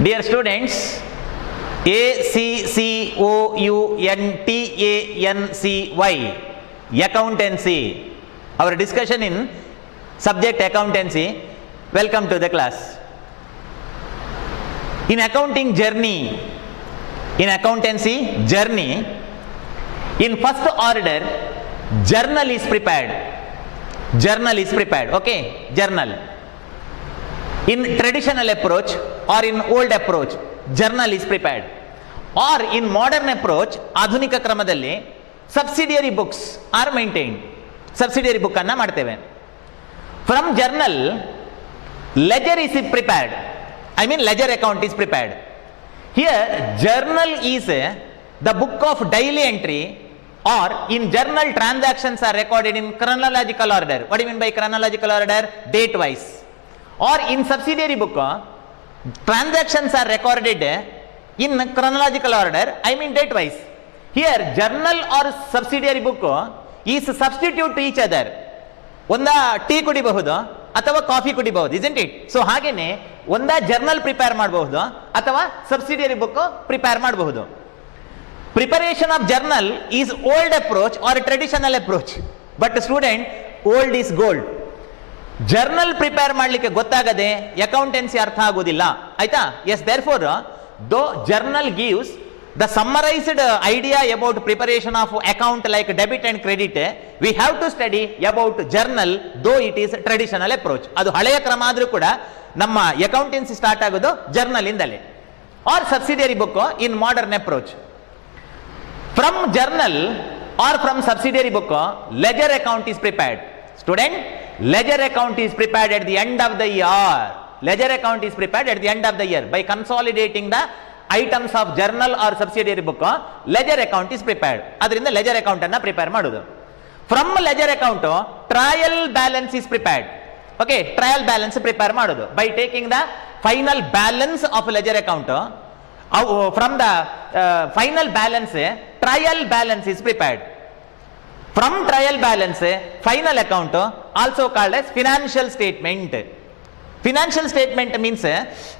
Dear students, ACCOUNTANCY, accountancy. Our discussion in subject accountancy. Welcome to the class. In accounting journey, in accountancy journey, in first order, journal is prepared. Journal is prepared. Okay, journal. In traditional approach or in old approach, journal is prepared. Or in modern approach, adhunika kramadalli, subsidiary books are maintained. Subsidiary book anna ಮಾಡ್ತೇವೆ. From journal, ledger is prepared. I mean ledger account is prepared. Here, journal is the book of daily entry, or in journal transactions are recorded in chronological order. What do you mean by chronological order? Date wise. Or in subsidiary book, transactions are recorded in chronological order, I mean date wise. Here, journal or subsidiary book is substitute to each other. ಒಂದ tea ಕುಡಿಬಹುದು ಅಥವಾ coffee ಕುಡಿಬಹುದು, isn't it? So ಹಾಗೇನೆ ಒಂದ journal prepare ಮಾಡಬಹುದು ಅಥವಾ subsidiary book prepare ಮಾಡಬಹುದು. Preparation of journal is old approach or traditional approach, but student old is gold. Journal prepare ಮಾಡಲಿಕ್ಕೆ ಗೊತ್ತಾಗದೆ accountancy ಅರ್ಥ ಆಗುವುದಿಲ್ಲ, ಆಯ್ತಾ? Yes, therefore though journal gives the summarized idea about preparation of account like debit and credit, we have to study about journal, though it is traditional approach. ಅದು ಹಳೆಯ ಕ್ರಮ ಆದರೂ ಕೂಡ ನಮ್ಮ ಅಕೌಂಟೆನ್ಸಿ ಸ್ಟಾರ್ಟ್ ಆಗೋದು ಜರ್ನಲ್ ಇಂದಲೇ. Or subsidiary book in modern approach. From journal or from subsidiary book, ledger account is prepared. Student, ledger account is prepared at the end of the year. Ledger account is prepared at the end of the year by consolidating the items of journal or subsidiary book. Ledger account is prepared. ಅದರಿಂದ ledger account ಅನ್ನ prepare ಮಾಡೋದು. From ledger account, trial balance is prepared. Okay, trial balance prepare ಮಾಡೋದು by taking the final balance of ledger account. From the final balance, trial balance is prepared. From trial balance, final account, also called as financial statement. Financial statement means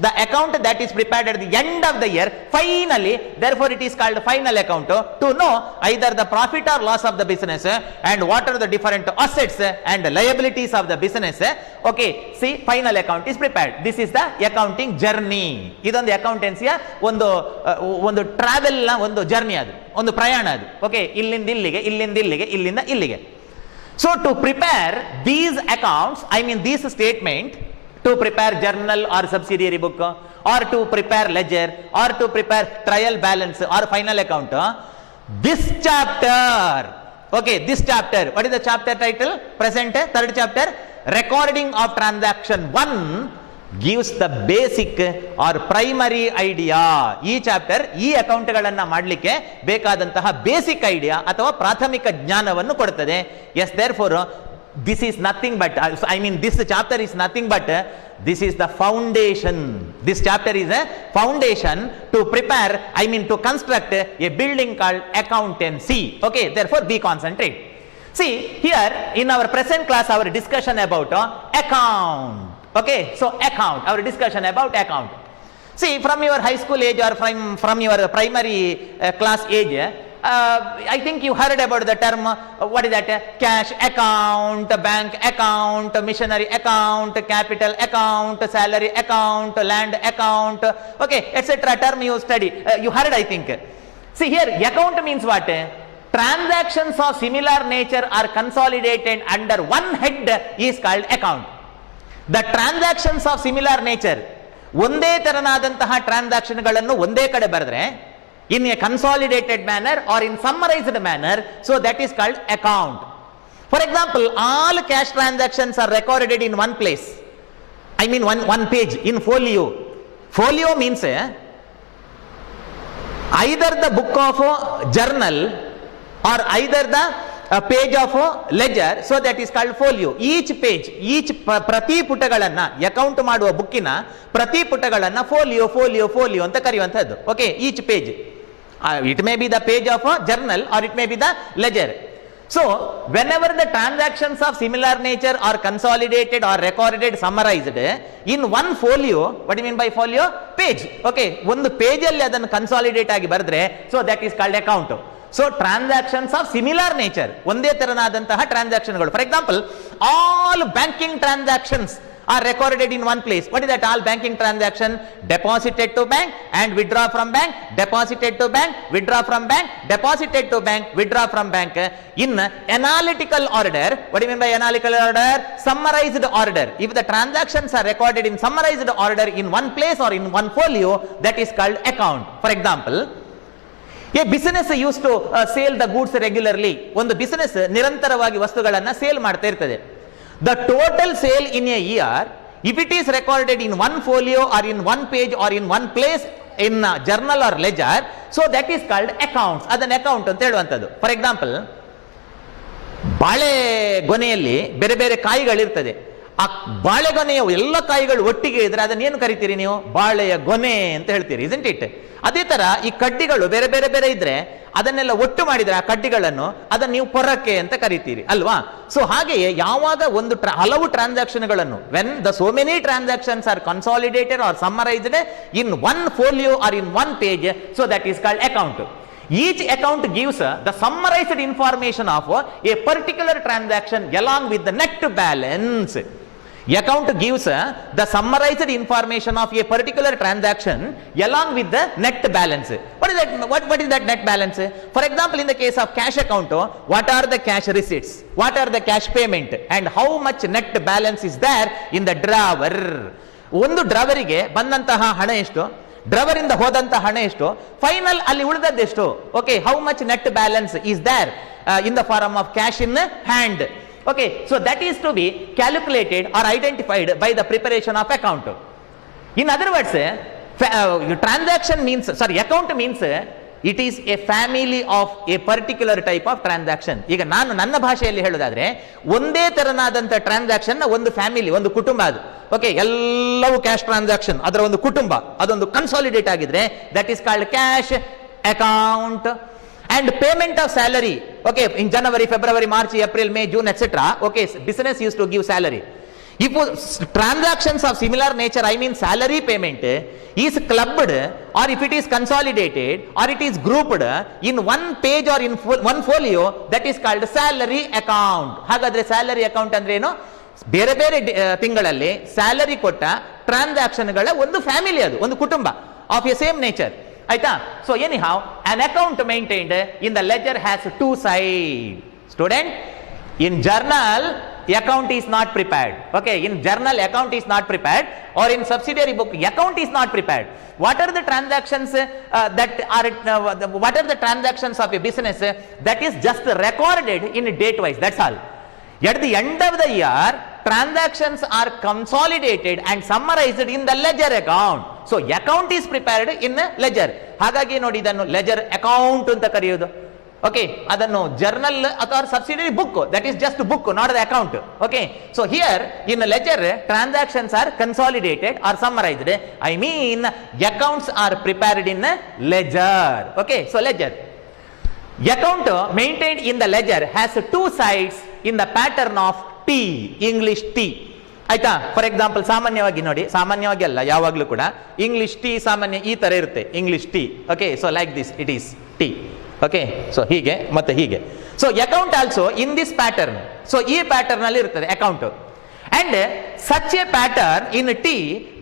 the account that is prepared at the end of the year, finally, therefore it is called final account, to know either the profit or loss of the business and what are the different assets and liabilities of the business. Okay, see, final account is prepared. This is the accounting journey. ಇದೊಂದು accountancy ಒಂದು travel ನ ಒಂದು journey, ಅದು ಒಂದು ಪ್ರಯಾಣ ಅದು. Okay, ಇಲ್ಲಿಂದ ಇಲ್ಲಿಗೆ, ಇಲ್ಲಿಂದ ಇಲ್ಲಿಗೆ, ಇಲ್ಲಿಂದ ಇಲ್ಲಿಗೆ. So to prepare these accounts, I mean this statement, to prepare journal or subsidiary book, or to prepare ledger, or to prepare trial balance or final account, this chapter, okay, this chapter, what is the chapter title? Present, third chapter, recording of transaction 1, gives the basic or primary idea. ಈ chapter ಈ ಅಕೌಂಟ್ಗಳನ್ನು ಮಾಡಲಿಕ್ಕೆ ಬೇಕಾದಂತಹ basic idea ಅಥವಾ ಪ್ರಾಥಮಿಕ ಜ್ಞಾನವನ್ನು ಕೊಡುತ್ತದೆ. Yes, therefore this is nothing but, I mean this chapter is nothing but, this is the foundation. This chapter is a foundation to prepare, I mean to construct a building called accountancy. Okay, therefore be concentrate. See, here in our present class, our discussion about account. Okay, so account, our discussion about account. See, from your high school age or from your primary class age, I think you heard about the term, what is that? Cash account, bank account, missionary account, capital account, salary account, land account, okay, etc. term you study, you heard, I think. See, here account means what? Transactions of similar nature are consolidated under one head is called account. The transactions of similar nature, ಒಂದೇ ತರನಾದಂತಹ transaction ಗಳನ್ನು ಒಂದೇ ಕಡೆ ಬರೆದ್ರೆ in a consolidated manner or in summarized manner, so that is called account. For example, all cash transactions are recorded in one place, I mean one page in folio. Folio means either the book of journal or either the page of ledger, so that is called folio. Each page, each ಪ್ರತಿ ಪುಟಗಳನ್ನ account ಮಾಡುವ ಬುಕ್ಕಿನ ಪ್ರತಿ ಪುಟಗಳನ್ನ folio ಅಂತ ಕರೆಯುವಂತದ್ದು. Okay, each page, it may be the page of a journal or it may be the ledger. So, whenever the transactions of similar nature are consolidated or recorded, summarized in one folio, what do you mean by folio? Page. Okay, ಒಂದು page ಅಲ್ಲಿ ಅದನ್ನು consolidate ಆಗಿ ಬರೆದ್ರೆ, so that is called account. So, transactions of similar nature, ಒಂದೇ ತರನಾದಂತಹ ಟ್ರಾನ್ಸಾಕ್ಷನ್ಗಳು. For example, all banking transactions are recorded in one place. What is that? All banking transaction, deposited to bank and withdraw from bank, deposited to bank, withdraw from bank, deposited to bank, withdraw from bank, in analytical order. What do you mean by analytical order? Summarized order. If the transactions are recorded in summarized order in one place or in one folio, that is called account. For example, a business used to sell the goods regularly. ಒಂದು business ನಿರಂತರವಾಗಿ ವಸ್ತುಗಳನ್ನು sale ಮಾಡ್ತಾ ಇರ್ತದೆ. The total sale in a year, if it is recorded in one folio or in one page or in one place in a journal or ledger, so that is called accounts. ಅದನ್ನ account ಅಂತ ಹೇಳುವಂಥದ್ದು. For example, ಬಾಳೆ ಗೊನೆಯಲ್ಲಿ ಬೇರೆ ಬೇರೆ ಕಾಯಿಗಳಿರ್ತದೆ. ಆ ಬಾಳೆಗೊನೆಯ ಎಲ್ಲ ಕಾಯಿಗಳು ಒಟ್ಟಿಗೆ ಇದ್ರೆ ಅದನ್ನೇನು ಕರಿತೀರಿ ನೀವು? ಬಾಳೆಯ ಗೊನೆ ಅಂತ ಹೇಳ್ತೀರಿ, isn't it? ಅದೇ ತರ ಈ ಕಡ್ಡಿಗಳು ಬೇರೆ ಬೇರೆ ಬೇರೆ ಇದ್ರೆ ಅದನ್ನೆಲ್ಲ ಒಟ್ಟು ಮಾಡಿದ್ರೆ ಆ ಕಡ್ಡಿಗಳನ್ನು ಅದನ್ನು ನೀವು ಪೊರಕೆ ಅಂತ ಕರಿತೀರಿ ಅಲ್ವಾ? ಸೊ ಹಾಗೆಯೇ ಯಾವಾಗ ಒಂದು ಹಲವು ಟ್ರಾನ್ಸಾಕ್ಷನ್ಗಳನ್ನು, when the so many transactions are consolidated or summarised in one folio or in one page, so that is called account. Each account gives the summarized information of a particular transaction along with the net balance. Account gives the summarized information of a particular transaction along with the net balance. What is that? What is that net balance? For example, in the case of cash account, what are the cash receipts? What are the cash payment? And how much net balance is there in the drawer? ಒಂದು ಡ್ರಾವರಿಗೆ ಬಂದಂತಹ ಹಣ ಎಷ್ಟು, drawer ಇಂದ ಹೋದಂತ ಹಣ ಎಷ್ಟು, final ಅಲ್ಲಿ ಉಳಿದದ್ದೆಷ್ಟು. Okay, how much net balance is there in the form of cash in hand. Okay, so that is to be calculated or identified by the preparation of account. In other words, transaction means, sorry, account means it is a family of a particular type of transaction. ಈಗ ನಾನು ನನ್ನ ಭಾಷೆಯಲ್ಲಿ ಹೇಳೋದಾದ್ರೆ ಒಂದೇ ತರನಾದಂಥ transaction ಒಂದು family, ಒಂದು ಕುಟುಂಬ ಅದು. ಓಕೆ, ಎಲ್ಲವೂ ಕ್ಯಾಶ್ ಟ್ರಾನ್ಸಾಕ್ಷನ್, ಅದರ ಒಂದು ಕುಟುಂಬ, ಅದೊಂದು ಕನ್ಸಾಲಿಡೇಟ್ ಆಗಿದ್ರೆ that is called cash account. And payment of salary, okay, in January, February, March, April, May, June, etc. Okay, business used to give salary. If transactions of similar nature, I mean salary payment, is clubbed or if it is consolidated or it is grouped in one page or in one folio, that is called salary account. ಹಾಗಾದ್ರೆ salary account ಅಂದ್ರೆ ಏನು? ಬೇರೆ ಬೇರೆ ತಿಂಗಳಲ್ಲಿ salary ಕೊಟ್ಟ ಟ್ರಾನ್ಸಾಕ್ಷನ್ಗಳ ಒಂದು family, ಅದು ಒಂದು ಕುಟುಂಬ ಆಫ್ ಎ ಸೇಮ್ ನೇಚರ್. ಆಯ್ತಾ? So anyhow, an account maintained in the ledger has two sides. Student, in journal account is not prepared. Okay, in journal account is not prepared, or in subsidiary book account is not prepared. What are the transactions what are the transactions of a business that is just recorded in date wise? That's all. At the end of the year, transactions are consolidated and summarized in the ledger account. So account is prepared in ledger. ಹಾಗಾಗಿ ನೋಡಿ ಇದನ್ನು leisure account ಅಂತ ಕರೆಯೋದು. Okay, ಅದನ್ನು journal ಅಥವಾ subsidiary book, that is just book, not the account. Okay, so here in ledger transactions are consolidated or summarised. I mean accounts are prepared in ledger. Okay, so ledger account maintained in the ledger has two sides in the pattern of T, English T. ಆಯ್ತಾ? For example, ಸಾಮಾನ್ಯವಾಗಿ ನೋಡಿ, ಸಾಮಾನ್ಯವಾಗಿ ಅಲ್ಲ, ಯಾವಾಗಲೂ ಕೂಡ English T ಸಾಮಾನ್ಯ ಈ ತರ ಇರುತ್ತೆ, English T. Okay, so like this it is T. Okay, so ಹೀಗೆ ಮತ್ತೆ ಹೀಗೆ. So account also in this pattern. So ಈ ಪ್ಯಾಟರ್ನ್ ಅಲ್ಲಿ ಇರ್ತದೆ account. And such a pattern in T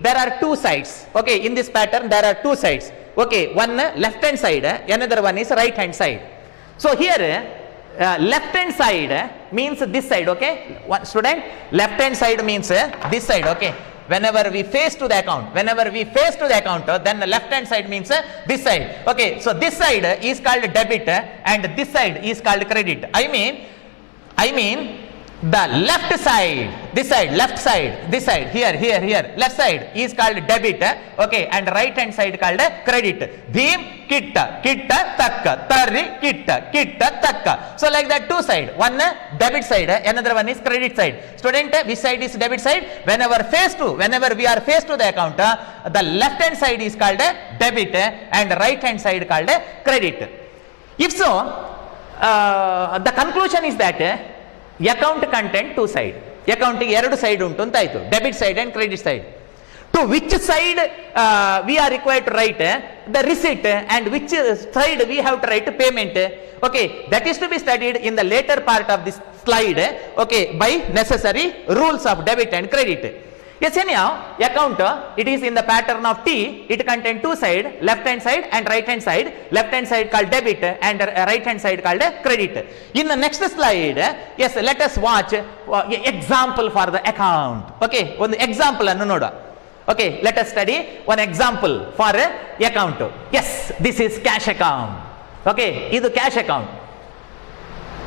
there are two sides. Okay, in this pattern there are two sides. Okay, one left hand side, another one is right hand side. So here left hand side means this side. Okay, one student, left hand side means this side. Okay, whenever we face to the account, then the left hand side means this side. Okay, so this side is called debit and this side is called credit. I mean the left side, this side, left side, this side, here, left side is called debit, okay, and right hand side called credit. Dhim, kitta, takka, tarri, kitta, takka. So like that, two side, one debit side, another one is credit side. Student, which side is debit side? Whenever we are faced to the account, the left hand side is called debit and right hand side called credit. If so, the conclusion is that account content two side, ಅಕೌಂಟಿಗೆ ಎರಡು side ಉಂಟು ಅಂತ ಆಯ್ತು, debit side and credit side. To which side we are required to write the receipt and which side we have to write payment. Okay, that is to be studied in the later part of this slide. Okay, by necessary rules of debit and credit. Yes, anyhow, account, it is in the pattern of T. It contains two sides, left hand side and right hand side. Left hand side called debit and right hand side called credit. In the next slide, yes, let us watch example for the account. Okay, one example annu noda. Okay, let us study one example for account. Yes, this is cash account. Okay, idu cash account.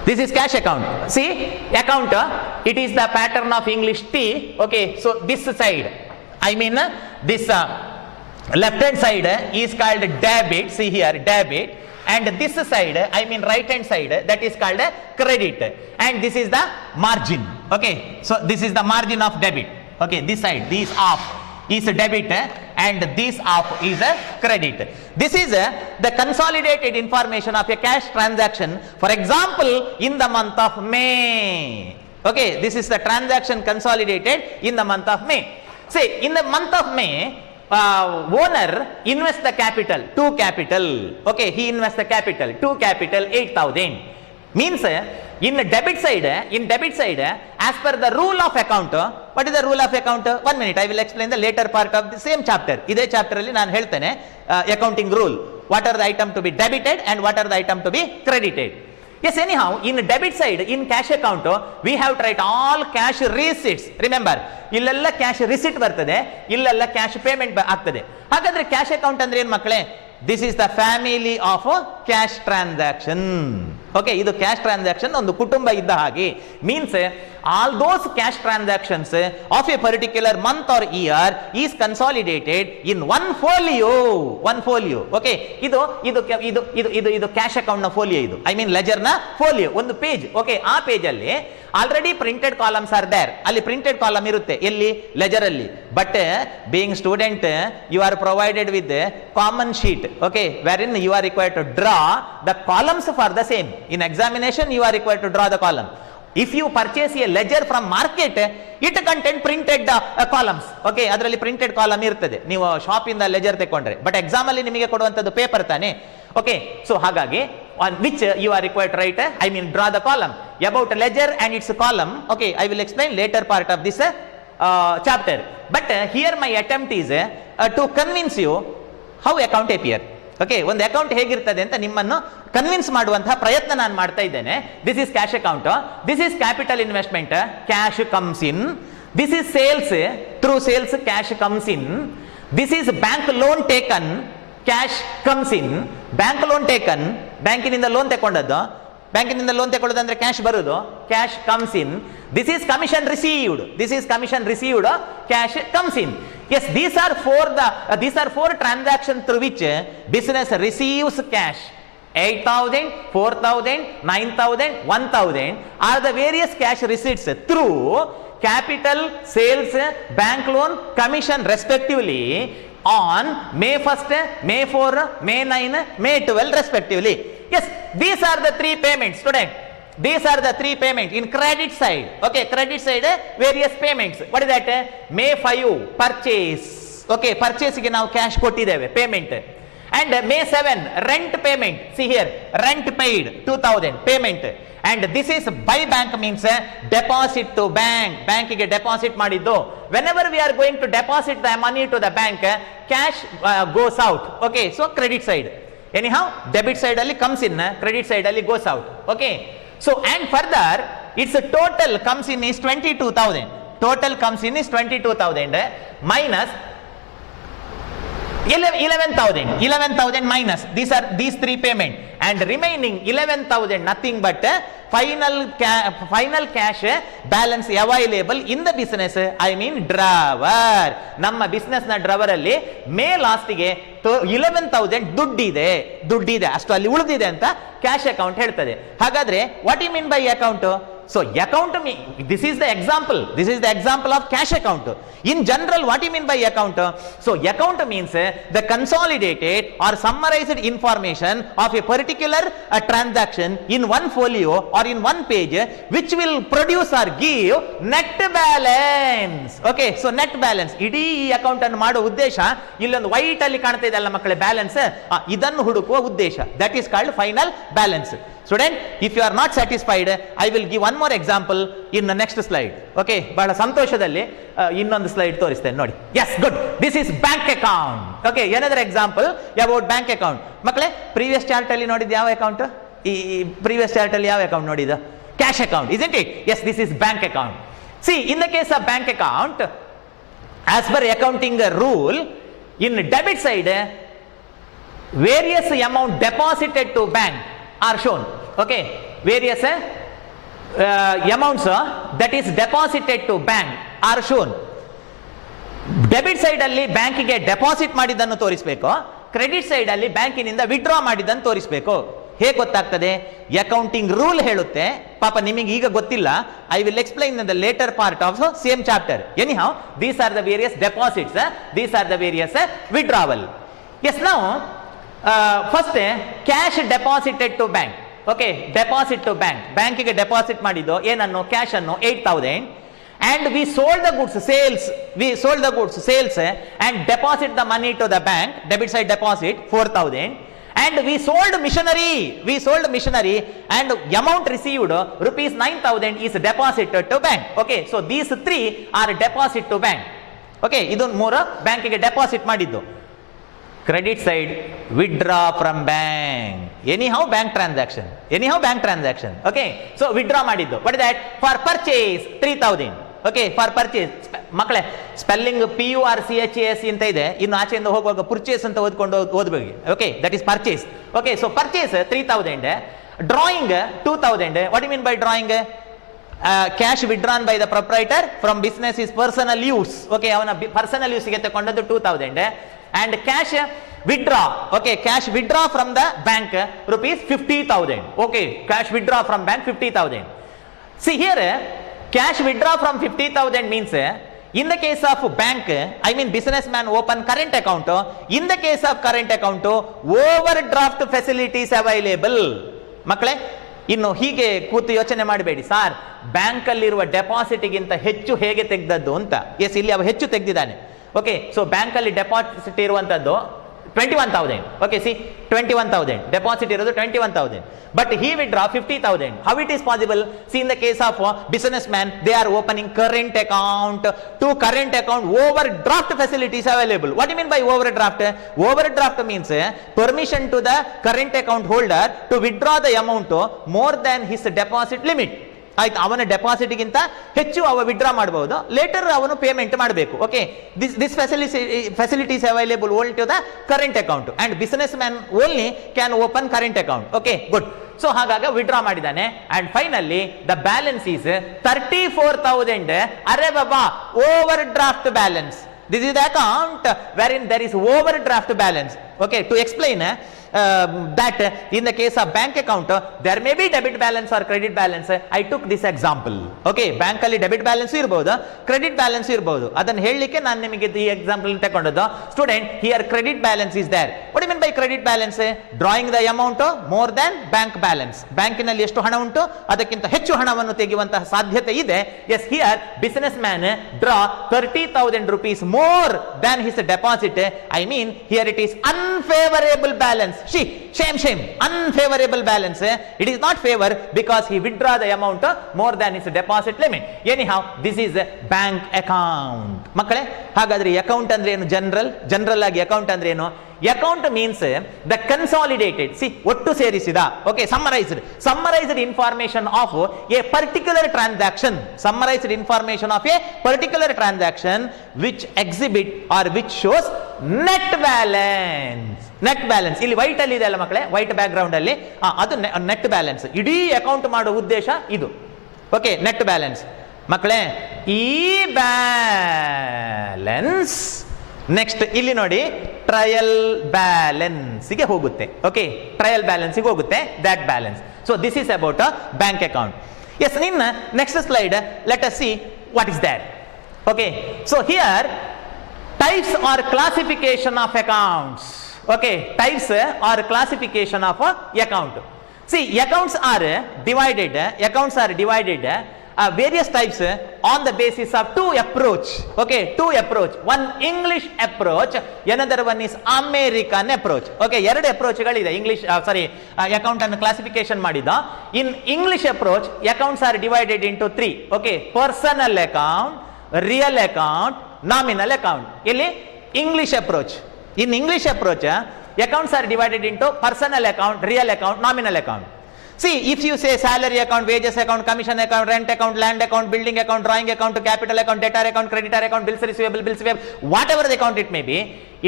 This is cash account. See, account, it is the pattern of English T. Okay, so this side, I mean this left hand side is called debit. See here, debit. And this side, I mean right hand side, that is called credit. And this is the margin. Okay, so this is the margin of debit. Okay, this side, this off is a debit and this off is a credit. This is the consolidated information of a cash transaction. For example, in the month of May. Okay, this is the transaction consolidated in the month of May. Say, in the month of May, owner invests the capital, to capital. Okay, he invests the capital, to capital 8,000. Means in debit side, as per the rule of account, what is the rule of account? 1 minute, I will explain the later part of the same chapter. Ide chapter alli naan heltene accounting rule. What are the item to be debited and what are the item to be credited? Yes, anyhow, in debit side, in cash account, we have to write all cash receipts. Remember, illella cash receipt bartade, illella cash payment ಆಗ್ತದೆ. ಹಾಗಾದ್ರೆ cash account ಅಂದ್ರೆ ಏನು ಮಕ್ಕಳೇ? This is the family of cash transaction. Okay, ಇದು cash transaction ಒಂದು ಕುಟುಂಬ ಇದ್ದ ಹಾಗೆ. Means all those cash transactions of a particular month or year is consolidated in one folio. Okay, ಇದು ಕ್ಯಾಶ್ ಅಕೌಂಟ್ ನ ಫೋಲಿಯೋ ಇದು. I mean ಲೆಜರ್ ನ folio, ಒಂದು ಪೇಜ್. ಓಕೆ, ಆ ಪೇಜ್ ಅಲ್ಲಿ already printed columns are there. ಅಲ್ಲಿ printed column ಇರುತ್ತೆ ಎಲ್ಲಿ? ಲೆಜರ್ ಅಲ್ಲಿ. But being student, you are provided with common sheet. Okay, wherein you are required to draw the columns for the same. In examination, you are required to draw the column. If you purchase a ledger from market, it contain printed columns. Okay, ಅದರಲ್ಲಿ printed column ಇರ್ತದೆ ನೀವು shop ಇಂದ leisure ತಗೊಂಡ್ರೆ. But exam ಅಲ್ಲಿ ನಿಮಗೆ ಕೊಡುವಂತದ್ದು paper ತಾನೆ. Okay, so ಹಾಗಾಗಿ on which you are required to write, I mean draw the column about a ledger and its column. Okay, I will explain later part of this chapter. But here my attempt is to convince you how account appear. Okay, ಒಂದು account ಹೇಗಿರ್ತದೆ ಅಂತ ನಿಮ್ಮನ್ನು convince ಮಾಡುವಂತಹ ಪ್ರಯತ್ನ ನಾನು ಮಾಡ್ತಾ ಇದ್ದೇನೆ. This is cash account, this is capital investment, cash comes in. This is sales, through sales cash comes in. This is bank loan taken, cash comes in. Bank loan taken, ಬ್ಯಾಂಕಿನಿಂದ loan ತಗೊಂಡದ್ದು, ಬ್ಯಾಂಕಿನಿಂದ loan ತಗೊಳ್ಳೋದಂದ್ರೆ cash ಬರುದು, cash comes in. This is commission received, cash comes in. Yes, these are four transactions through which business receives cash. 8,000, 4,000, 9,000, 1,000 are the various cash receipts through capital, sales, bank loan, commission respectively on May 1st, May 4, May 9, May 12 respectively. Yes, these are the three payments, student. These are the three payments in credit side. Okay, credit side various payments. What is that? May 5 purchase. Okay, purchase ಗೆ ನಾವು cash ಕೊಟ್ಟಿದ್ದೇವೆ, payment. And May 7 rent payment. See here, rent paid 2,000 payment. And this is by bank, means deposit to bank. Bank ಗೆ deposit ಮಾಡಿದ್ದು. Whenever we are going to deposit the money to the bank, cash goes out. Okay, so credit side. Anyhow, debit side ಅಲ್ಲಿ comes in, credit side ಅಲ್ಲಿ goes out. Okay. So, and further, its total comes in is 22,000. Total comes in is 22,000 minus 11,000 minus. These three payment, and remaining 11,000 nothing but final cash balance available in the business. I mean drawer. ನಮ್ಮ business ನ drawer ಅಲ್ಲಿ May last ಗೆ 11,000 ದುಡ್ಡಿದೆ, ಅಷ್ಟು ಅಲ್ಲಿ ಉಳಿದಿದೆ ಅಂತ cash account ಹೇಳ್ತದೆ. ಹಾಗಾದ್ರೆ what you mean by account? So account this is the example. This is the example of cash account. In general, what do you mean by account? So account means the consolidated or summarized information of a particular transaction in one folio or in one page, which will produce or give net balance. Okay, so net balance. ಇಡೀ account ಅನ್ನು ಮಾಡುವ ಉದ್ದೇಶ ಇಲ್ಲೊಂದು white ಅಲ್ಲಿ ಕಾಣ್ತಾ ಇದೆ ಅಲ್ಲ ಮಕ್ಕಳೇ, ಬ್ಯಾಲೆನ್ಸ್, ಇದನ್ನು ಹುಡುಕುವ ಉದ್ದೇಶ. That is called final balance. Student, if you are not satisfied, I will give one more example in the next slide. Okay, ಬಹಳ ಸಂತೋಷದಲ್ಲಿ ಇನ್ನೊಂದು ಸ್ಲೈಡ್ ತೋರಿಸ್ತೇನೆ ನೋಡಿ. Yes, good. This is bank account. Okay, another example about bank account. ಮಕ್ಕಳೇ, previous chart ಅಲ್ಲಿ ನೋಡಿದ ಯಾವ account? ಈ ಪ್ರೀವಿಯಸ್ ಚಾರ್ಟ್ ಅಲ್ಲಿ ಯಾವ ಅಕೌಂಟ್ ನೋಡಿದ? Cash account, isn't it? Yes, this is bank account. See, in the case of bank account, as per accounting rule, in debit side, various amount deposited to bank are shown. Okay, various amounts that is deposited to bank are shown. Debit side ಅಲ್ಲಿ ಬ್ಯಾಂಕಿಗೆ deposit ಮಾಡಿದ್ದನ್ನು ತೋರಿಸಬೇಕು, credit side ಅಲ್ಲಿ ಬ್ಯಾಂಕಿನಿಂದ withdraw ಮಾಡಿದ್ದನ್ನು ತೋರಿಸಬೇಕು. ಹೇಗೆ ಗೊತ್ತಾಗ್ತದೆ? ಅಕೌಂಟಿಂಗ್ ರೂಲ್ ಹೇಳುತ್ತೆ. ಪಾಪ ನಿಮಗೆ ಈಗ ಗೊತ್ತಿಲ್ಲ. I will explain in the later part of same chapter. Anyhow, these are the various deposits, these are the various withdrawal. Yes, now first cash deposited to bank. Okay, deposit to bank, ಬ್ಯಾಂಕಿಗೆ deposit ಮಾಡಿದ್ದು ಏನನ್ನು? Cash ಅನ್ನು 8,000. and we sold the goods, sales and deposit the money to the bank, debit side deposit 4,000, and we sold machinery and amount received rupees 9,000 is deposited to bank. Okay, so these three are deposit to bank. Okay, idu ಮೂರು ಬ್ಯಾಂಕಿಗೆ deposit ಮಾಡಿದ್ದು. Credit side, withdraw from bank. Anyhow bank transaction. Okay, so withdraw ಮಾಡಿದ್ದು. What is that? For purchase 3,000. Okay, for purchase. ಮಕ್ಕಳೇ, spelling PURCHAS ಅಂತ ಇದೆ, ಇನ್ನು ಆಚೆಯಿಂದ ಹೋಗುವಾಗ purchase ಅಂತ ಓದ್ಕೊಂಡು ಓದಬೇಕು. Okay, that is purchase. Okay, so purchase 3,000. Drawing 2,000. What you mean by drawing? Cash withdrawn by the proprietor from business is personal use. Okay, ಅವನ personal ಯೂಸ್ಗೆ ತಗೊಂಡದ್ದು 2,000. and cash withdraw, okay, cash withdraw from the bank rupees 50,000. okay, cash withdraw from bank 50,000. see here, cash withdraw from 50,000 means in the case of bank, I mean businessman open current account. In the case of current account, overdraft facilities available. ಮಕ್ಕಳೇ, ಇನ್ನು ಹೀಗೆ ಕೂತು ಯೋಚನೆ ಮಾಡಬೇಡಿ, sir ಬ್ಯಾಂಕಲ್ಲಿರುವ ಡೆಪಾಸಿಟ್ಗಿಂತ ಹೆಚ್ಚು ಹೇಗೆ ತೆಗೆದದ್ದು ಅಂತ. S, ಇಲ್ಲಿ ಅವ ಹೆಚ್ಚು ತೆಗೆದಿದ್ದಾನೆ. ಓಕೆ, ಸೊ ಬ್ಯಾಂಕಲ್ಲಿ ಡೆಪಾಸಿಟ್ ಇರುವಂತದ್ದು 21,000. ಓಕೆ, ಸಿ 21,000 ಡೆಪಾಸಿಟ್ ಇರೋದು 21,000, but he withdraw 50,000. how it is possible? see, in the case of businessman, they are opening current account. to current account, overdraft facilities available. what do you mean by overdraft? Overdraft means permission to the current account holder to withdraw the amount more than his deposit limit. ಆಯ್ತು, ಅವನ ಡೆಪಾಸಿಟ್ಗಿಂತ ಹೆಚ್ಚು ಅವ withdraw ಮಾಡಬಹುದು, litre ಅವನು payment ಮಾಡಬೇಕು. Okay, this facilities available only to the current account and businessman only can open current account. Okay, good. So ಹಾಗಾಗಿ withdraw ಮಾಡಿದ್ದಾನೆ and finally the balance is 34,000. ಅರೆ ಬಾಬಾ, overdraft balance. This is the account wherein there is overdraft balance. Okay, to explain that in the case of bank account, there may be debit balance or credit balance. I took this example. Okay, bank ಅಲ್ಲಿ debit balance ಇರಬಹುದು, credit balance ಇರಬಹುದು. ಅದನ್ನು ಹೇಳಲಿಕ್ಕೆ ನಾನು ನಿಮಗೆ ಈ example ತಗೊಂಡದ್ದು. Student, here credit balance is there. What you mean by credit balance? Drawing the amount more than bank balance. ಬ್ಯಾಂಕಿನಲ್ಲಿ ಎಷ್ಟು ಹಣ ಉಂಟು ಅದಕ್ಕಿಂತ ಹೆಚ್ಚು ಹಣವನ್ನು ತೆಗೆಯುವಂತಹ ಸಾಧ್ಯತೆ ಇದೆ. Yes, here business man draw 30,000 rupees more than his deposit. I mean, here it is unfavorable balance. Shame, unfavorable balance. It is not favor because he withdraw the amount more than his deposit limit. Anyhow, this is a bank account. ಮಕ್ಕಳೇ, ಹಾಗಾದ್ರೆ account ಅಂದ್ರೆ ಏನು? General ಆಗಿ account ಅಂದ್ರೆ ಏನು? Account means the consolidated, ಒಟ್ಟು ಸೇರಿಸಿದ, okay, summarised information of a particular transaction. Summarised information of a particular transaction which exhibit or which shows net balance. Net balance ಇಲ್ಲಿ ವೈಟ್ ಅಲ್ಲಿ ಇದೆ ಅಲ್ಲ ಮಕ್ಕಳೇ, ವೈಟ್ ಬ್ಯಾಕ್ ಗ್ರೌಂಡ್ ಅಲ್ಲಿ, ಅದು ನೆಟ್ ಬ್ಯಾಲೆನ್ಸ್. ಇಡೀ ಅಕೌಂಟ್ ಮಾಡೋ ಉದ್ದೇಶ ಇದು. Okay, net balance. ಮಕ್ಕಳೇ, ಈ ಬ್ಯಾಲೆನ್ಸ್ ನೆಕ್ಸ್ಟ್ ಇಲ್ಲಿ ನೋಡಿ ಟ್ರಯಲ್ ಬ್ಯಾಲೆನ್ಸ್ಗೆ ಹೋಗುತ್ತೆ. ಓಕೆ, ಟ್ರಯಲ್ ಬ್ಯಾಲೆನ್ಸ್ಗೆ ಹೋಗುತ್ತೆ that balance. So this is about a bank account. Yes, in next slide, let us see what is there. Okay, so here types or classification of accounts. Okay, types or classification of account. See, accounts are divided various types on the basis of two approach. Okay, two approach. One English approach, another one is American approach. Okay, ಎರಡು ಅಪ್ರೋಚ್ಗಳಿದೆ English account ಅನ್ನು classification ಮಾಡಿದ. In English approach accounts are divided into 3. Okay, personal account, real account, nominal account. ಇಲ್ಲಿ English approach. In English approach accounts are divided into personal account, real account, nominal account. See, if you say salary account, wages account, commission account, rent account, land account, building account, drawing account, capital account, debtor account, creditor account, bills receivable, whatever the account it may be,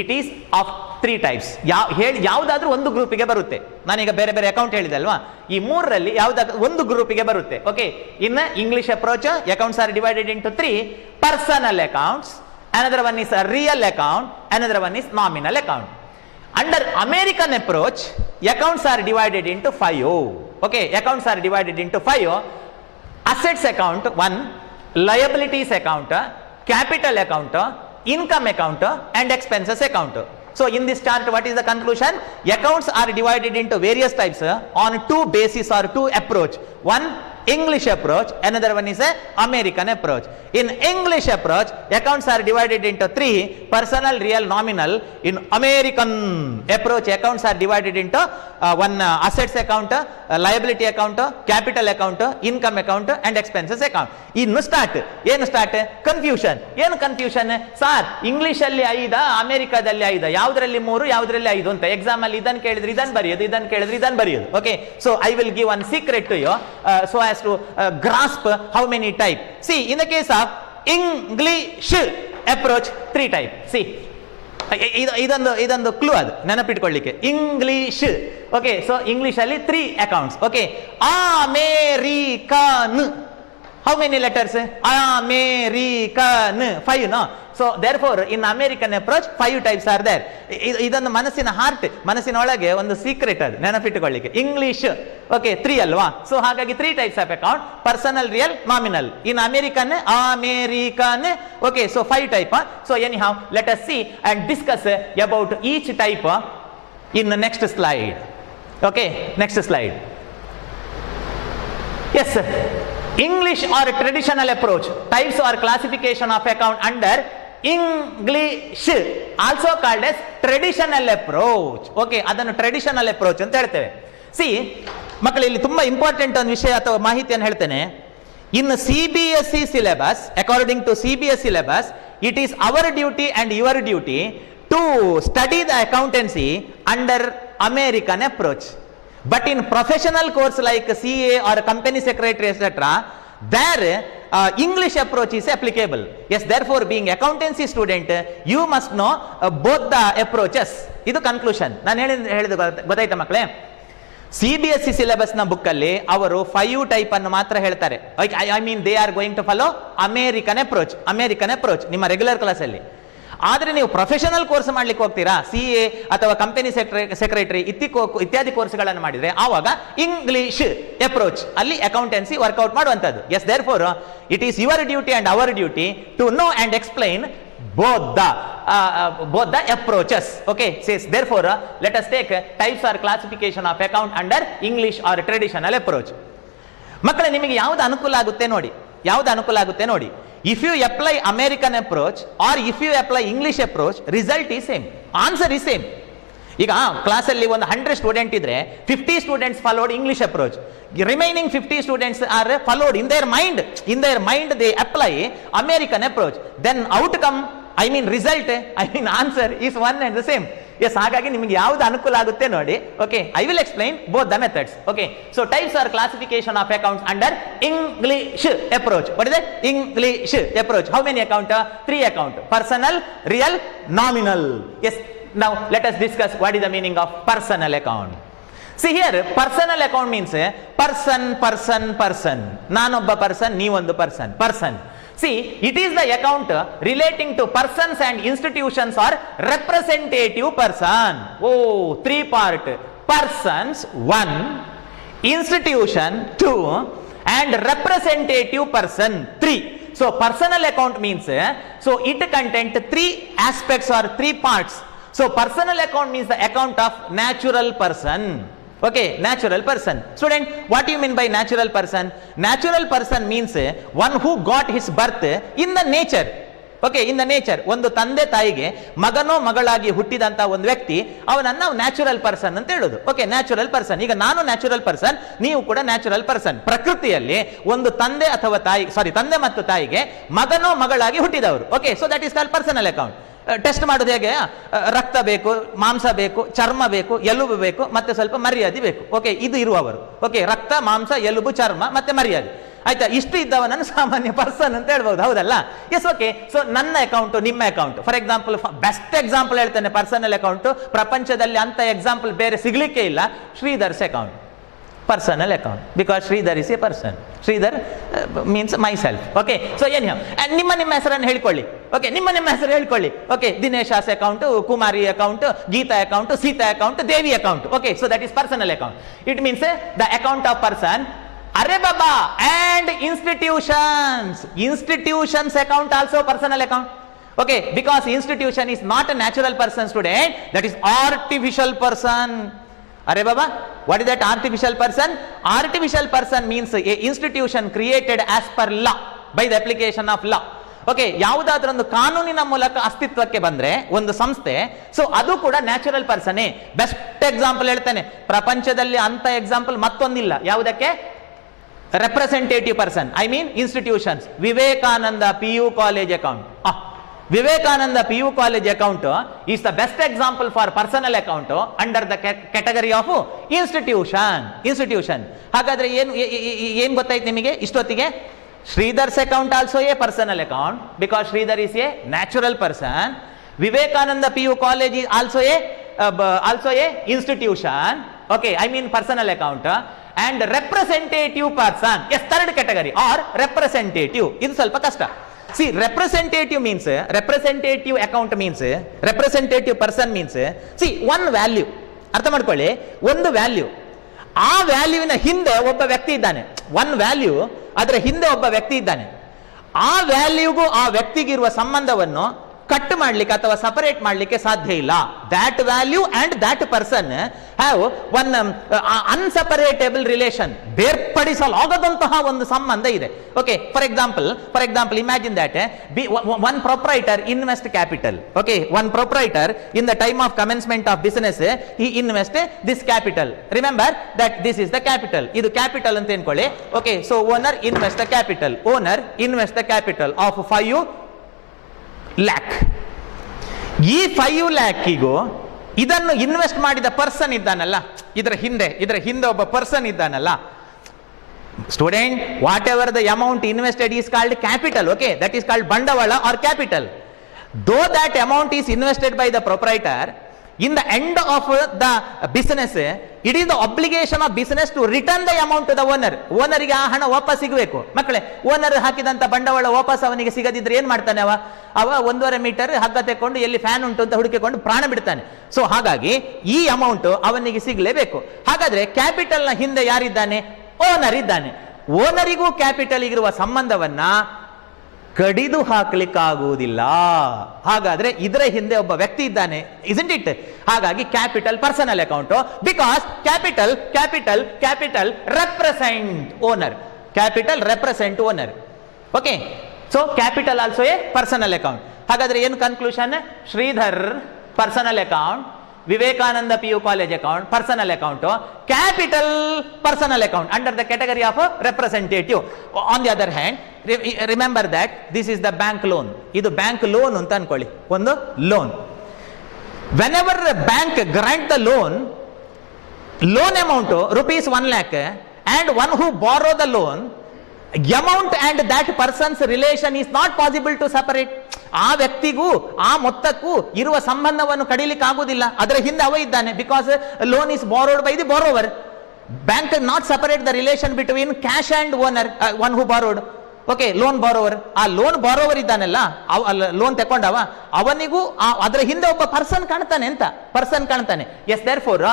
it is of 3 types. ಯಾವುದಾದ್ರೂ ಒಂದು ಗ್ರೂಪಿಗೆ ಬರುತ್ತೆ. ನಾನೀಗ ಬೇರೆ ಬೇರೆ account ಹೇಳಿದೆ ಅಲ್ವಾ, ಈ ಮೂರರಲ್ಲಿ ಯಾವುದಾದ್ರೂ ಒಂದು ಗ್ರೂಪಿಗೆ ಬರುತ್ತೆ. Okay, in English approach accounts are divided into 3 personal accounts, another one is a real account, another one is nominal account. Under American approach, accounts are divided into 5. Okay, accounts are divided into 5. Assets account 1, liabilities account, capital account, income account, and expenses account. So in this chart, what is the conclusion? Accounts are divided into various types on 2 bases or 2 approach. One English approach, another one is a American approach. In English approach, accounts are divided into 3: personal, real, nominal. In American approach, accounts are divided into one assets account, liability account, capital account, income account, and expenses account. ಇನ್ನು start ಏನು start confusion. ಏನು confusion sir? English ಅಲ್ಲಿ 5, ಅಮೆರಿಕಾದಲ್ಲಿ 5, ಯಾವುದರಲ್ಲಿ 3, ಯಾವುದರಲ್ಲಿ 5 ಅಂತ exam ಅಲ್ಲಿ ಇದನ್ನು ಕೇಳಿದ್ರೆ ಇದನ್ನು ಬರೆಯೋದು, ಇದನ್ನು ಕೇಳಿದ್ರೆ ಇದನ್ನು ಬರೆಯೋದು. Okay, so I will give one secret to you so as to grasp how many type. See, in the case of English approach, 3 type. See, ಇದೊಂದು ಕ್ಲೂ, ಅದು ನೆನಪಿಟ್ಕೊಳ್ಳಿಕ್ಕೆ. ಇಂಗ್ಲಿಷ್. ಓಕೆ, ಸೊ ಇಂಗ್ಲಿಷ್ ಅಲ್ಲಿ 3 accounts. Okay, American. How many letters? American. 5, no? So therefore in American approach 5 types are there. ಇದೊಂದು ಮನಸ್ಸಿನ heart, ಮನಸ್ಸಿನ ಒಳಗೆ ಒಂದು secret, ಅದು ನೆನಪಿಟ್ಟುಕೊಳ್ಳಿಕ್ಕೆ. English okay 3 ಅಲ್ವಾ? ಸೊ ಹಾಗಾಗಿ 3 types of account: personal, real, nominal. In American, okay, so 5 type. So anyhow, let us see and discuss about each type in the next slide. Okay, next slide. Yes, English or traditional approach, types or classification of account under English, also called as traditional approach. Okay, ಅದನ್ನು traditional approach ಅಂತ ಹೇಳ್ತೇವೆ. C ಮಕ್ಕಳು, ಇಲ್ಲಿ ತುಂಬಾ important ಒಂದು ವಿಷಯ ಅಥವಾ ಮಾಹಿತಿಯನ್ನು ಹೇಳ್ತೇನೆ. ಇನ್ CBSE syllabus, according to CBSE syllabus, it is our duty and your duty to study the accountancy under American approach. But in professional course like CA or company secretary, etc., there English approach is applicable. Yes, therefore being accountancy student, you must know both the approaches. ಇದು conclusion. ನಾನು ಹೇಳಿದ ಗೊತ್ತಾಯ್ತಾ ಮಕ್ಕಳೇ? CBSE syllabus ನ book ಅಲ್ಲಿ ಅವರು 5 type ಅನ್ನು ಮಾತ್ರ ಹೇಳ್ತಾರೆ. I mean they are going to follow American approach ನಿಮ್ಮ ರೆಗ್ಯುಲರ್ ಕ್ಲಾಸ್ ಅಲ್ಲಿ. ಆದರೆ ನೀವು ಪ್ರೊಫೆಷನಲ್ ಕೋರ್ಸ್ ಮಾಡ್ಲಿಕ್ಕೆ ಹೋಗ್ತೀರಾ, CA ಅಥವಾ ಕಂಪನಿ ಸೆಕ್ರೆಟರಿ ಇತ್ಯಾದಿ ಕೋರ್ಸ್ಗಳನ್ನು ಮಾಡಿದ್ರೆ ಆವಾಗ ಇಂಗ್ಲಿಷ್ ಅಪ್ರೋಚ್ ಅಲ್ಲಿ ಅಕೌಂಟೆನ್ಸಿ ವರ್ಕೌಟ್ ಮಾಡುವಂತದ್ದು. Yes, therefore it is your duty and our duty to know and explain both the approaches. Okay, says therefore let us take types or classification of account under English or traditional approach. ಮಕ್ಕಳೇ, ನಿಮಗೆ ಯಾವುದು ಅನುಕೂಲ ಆಗುತ್ತೆ ನೋಡಿ. If you apply American approach or if you apply English approach, result is same, answer is same. ಈಗ ಕ್ಲಾಸಲ್ಲಿ ಒಂದು 100 student ಇದ್ರೆ 50 students followed English approach, remaining 50 students are followed in their mind they apply American approach. Then outcome, I mean result, I mean answer is one and the same. Yes, ಹಾಗಾಗಿ ನಿಮಗೆ ಯಾವ್ದು ಅನುಕೂಲ ಆಗುತ್ತೆ ನೋಡಿ. Okay, I will explain both the methods. Okay, so types are classification of accounts under English approach. What is that? English approach. How many account? 3 account: personal, real, nominal. S, now let us discuss what is the meaning of personal account. See here, personal account means person. ನಾನೊಬ್ಬ person, ನೀವೊಂದು person. See, it is the account relating to persons and institutions or representative person. Oh, 3 part: persons 1, institution 2, and representative person 3. So personal account means, so it contains 3 aspects or 3 parts. So personal account means the account of natural person. Okay, natural person. Student, what do you mean by natural person? Natural person means one who got his birth in the nature. Okay, in the nature. ಒಂದು ತಂದೆ ತಾಯಿಗೆ ಮಗನೋ ಮಗಳಾಗಿ ಹುಟ್ಟಿದಂತ ಒಂದು ವ್ಯಕ್ತಿ, ಅವನನ್ನ ನಾವು natural person ಅಂತ ಹೇಳೋದು. Okay, natural person. ಈಗ ನಾನು ನ್ಯಾಚುರಲ್ ಪರ್ಸನ್, ನೀವು ಕೂಡ ನ್ಯಾಚುರಲ್ ಪರ್ಸನ್. ಪ್ರಕೃತಿಯಲ್ಲಿ ಒಂದು ತಂದೆ ಅಥವಾ ತಾಯಿ, ತಂದೆ ಮತ್ತು ತಾಯಿಗೆ ಮಗನೋ ಮಗಳಾಗಿ ಹುಟ್ಟಿದವರು. Okay, so that is called personal account. Test ಮಾಡೋದು ಹೇಗೆ? ರಕ್ತ ಬೇಕು, ಮಾಂಸ ಬೇಕು, ಚರ್ಮ ಬೇಕು, ಎಲುಬು ಬೇಕು, ಮತ್ತೆ ಸ್ವಲ್ಪ ಮರ್ಯಾದೆ ಬೇಕು. ಓಕೆ, ಇದು ಇರುವವರು. ಓಕೆ, ರಕ್ತ, ಮಾಂಸ, ಎಲುಬು, ಚರ್ಮ ಮತ್ತೆ ಮರ್ಯಾದೆ. ಆಯ್ತಾ? ಇಷ್ಟು ಇದ್ದವನನ್ನು ಸಾಮಾನ್ಯ ಪರ್ಸನ್ ಅಂತ ಹೇಳ್ಬಹುದು, ಹೌದಲ್ಲ? Yes, okay. ಸೊ ನನ್ನ ಅಕೌಂಟ್, ನಿಮ್ಮ account. For example, best example ಹೇಳ್ತೇನೆ ಪರ್ಸನಲ್ ಅಕೌಂಟ್. ಪ್ರಪಂಚದಲ್ಲಿ ಅಂತ ಎಕ್ಸಾಂಪಲ್ ಬೇರೆ ಸಿಗ್ಲಿಕ್ಕೆ ಇಲ್ಲ. Sridhar's account, personal account, because Sridhar is a person. Sridhar means myself. Okay, so anyhow, ನಿಮ್ಮ ಹೆಸರನ್ನು ಹೇಳ್ಕೊಳ್ಳಿ. ಓಕೆ, ನಿಮ್ಮ ಹೆಸರು ಹೇಳ್ಕೊಳ್ಳಿ. Okay, Dinesh's account, Kumari account, Geeta account, Sita account, Devi account. Okay, so that is personal account. It means the account of person. Arey Baba, and institutions account also personal account. Okay, because institution is not a natural person, student, that is artificial person. Arey Baba, what is that artificial person? Artificial person means a institution created as per law, by the application of law. Okay, ಯಾವುದಾದ್ರೂ ಒಂದು ಕಾನೂನಿನ ಮೂಲಕ ಅಸ್ತಿತ್ವಕ್ಕೆ ಬಂದ್ರೆ ಒಂದು ಸಂಸ್ಥೆ, so ಅದು ಕೂಡ ನ್ಯಾಚುರಲ್ ಪರ್ಸನೇ. ಬೆಸ್ಟ್ ಎಕ್ಸಾಂಪಲ್ ಹೇಳ್ತೇನೆ, ಪ್ರಪಂಚದಲ್ಲಿ ಅಂತ ಎಕ್ಸಾಂಪಲ್ ಮತ್ತೊಂದಿಲ್ಲ. ಯಾವುದಕ್ಕೆ? Representative person, I mean institutions. Vivekananda PU college account. Vivekananda PU college account is the best example for personal account under the category of institution. ಹಾಗಾದ್ರೆ ಏನ್ ಗೊತ್ತಾಯ್ತು ನಿಮಗೆ ಇಷ್ಟೊತ್ತಿಗೆ? Sridhar's account also a personal account, because Sridhar is a natural person. Vivekananda PU college is also a institution. Okay, I mean personal account. And representative person, yes, third category, or representative. ಇದು ಸ್ವಲ್ಪ ಕಷ್ಟ. See, representative means, representative account means, representative person means, see, one value. ಅರ್ಥ ಮಾಡ್ಕೊಳ್ಳಿ, ಒಂದು value. ಆ ವ್ಯಾಲ್ಯೂವಿನ ಹಿಂದೆ ಒಬ್ಬ ವ್ಯಕ್ತಿ ಇದ್ದಾನೆ. ಒನ್ ವ್ಯಾಲ್ಯೂ, ಅದರ ಹಿಂದೆ ಒಬ್ಬ ವ್ಯಕ್ತಿ ಇದ್ದಾನೆ. ಆ ವ್ಯಾಲ್ಯೂಗೂ ಆ ವ್ಯಕ್ತಿಗಿರುವ ಸಂಬಂಧವನ್ನು ಕಟ್ ಮಾಡ್ಲಿಕ್ಕೆ ಅಥವಾ ಸಪರೇಟ್ ಮಾಡ್ಲಿಕ್ಕೆ ಸಾಧ್ಯ ಇಲ್ಲ. That value and that person have one unseparatable relation. ಬೇರ್ಪಡಿಸಲಾಗದಂತಹ ಒಂದು ಸಂಬಂಧ ಇದೆ. Okay, for example imagine that one proprietor invest capital. Okay, one proprietor in the time of commencement of business he invest this capital. Remember that this is the capital. ಇದು capital ಅಂತ ಅನ್ಕೊಳ್ಳಿ. Okay, so owner invest the capital. Owner invest the capital of 5 lakh. ಈ 5 lakhಗೂ ಇದನ್ನು invest ಮಾಡಿದ person ಇದ್ದಾನಲ್ಲ, ಇದರ ಹಿಂದೆ ಒಬ್ಬ ಪರ್ಸನ್ ಇದ್ದಾನಲ್ಲ. Student, what ever the amount invested is called capital. Okay, that is called ಬಂಡವಾಳ ಆರ್ ಕ್ಯಾಪಿಟಲ್. ದೋ that amount is invested by the proprietor, in the end of the business, it is the obligation of business to return the amount to the owner. ಓನರಿಗೆ ಆ ಹಣ ವಾಪಸ್ ಸಿಗಬೇಕು. ಮಕ್ಕಳೇ, owner ಹಾಕಿದಂತ ಬಂಡವಾಳ ವಾಪಸ್ ಅವನಿಗೆ ಸಿಗದಿದ್ರೆ ಏನ್ ಮಾಡ್ತಾನೆ? ಅವ 1.5 ಮೀಟರ್ ಹಗ್ಗ ತೆಕೊಂಡು ಎಲ್ಲಿ ಫ್ಯಾನ್ ಉಂಟು ಅಂತ ಹುಡುಕಿಕೊಂಡು ಪ್ರಾಣ ಬಿಡ್ತಾನೆ. ಸೊ ಹಾಗಾಗಿ ಈ ಅಮೌಂಟ್ ಅವನಿಗೆ ಸಿಗಲೇಬೇಕು. ಹಾಗಾದ್ರೆ ಕ್ಯಾಪಿಟಲ್ ನ ಹಿಂದೆ ಯಾರಿದ್ದಾನೆ? ಓನರ್ ಇದ್ದಾನೆ. ಓನರಿಗೂ ಕ್ಯಾಪಿಟಲ್ ಇರುವ ಸಂಬಂಧವನ್ನ ಕಡಿದು ಹಾಕ್ಲಿಕ್ಕಾಗುವುದಿಲ್ಲ. ಹಾಗಾದ್ರೆ ಇದರ ಹಿಂದೆ ಒಬ್ಬ ವ್ಯಕ್ತಿ ಇದ್ದಾನೆ, isn't it? ಹಾಗಾಗಿ capital personal account, because capital represent owner. Capital represent owner. Okay, so capital also a personal account. ಹಾಗಾದ್ರೆ ಏನು conclusion? Sridhar personal account, Vivekananda PU college account personal account, capital personal account under the category of representative. On the other hand, remember that this is the bank loan. ಇದು bank loan ಅಂತ ಅನ್ಕೊಳ್ಳಿ, ಒಂದು loan. Whenever bank grant the loan amount ₹1 lakh, and one who borrow the loan amount and that person's relation is not possible to separate. ಆ ವ್ಯಕ್ತಿಗೂ ಆ ಮೊತ್ತಕ್ಕೂ ಇರುವ ಸಂಬಂಧವನ್ನು ಕಡಿಲಿಕ್ಕೆ ಆಗುವುದಿಲ್ಲ. ಅದರ ಹಿಂದೆ ಅವ ಇದ್ದಾನೆ, because loan is borrowed by the borrower. Bank not separate the relation between cash and owner, one who borrowed. Okay, loan borrower, ಆ ಲೋನ್ ಬಾರೋವರ್ ಇದ್ದಾನಲ್ಲ, ಲೋನ್ ತಕೊಂಡವ, ಅವನಿಗೂ ಅದರ ಹಿಂದೆ ಒಬ್ಬ ಪರ್ಸನ್ ಕಾಣ್ತಾನೆ ಅಂತ, ಪರ್ಸನ್ ಕಾಣ್ತಾನೆ. Yes, therefore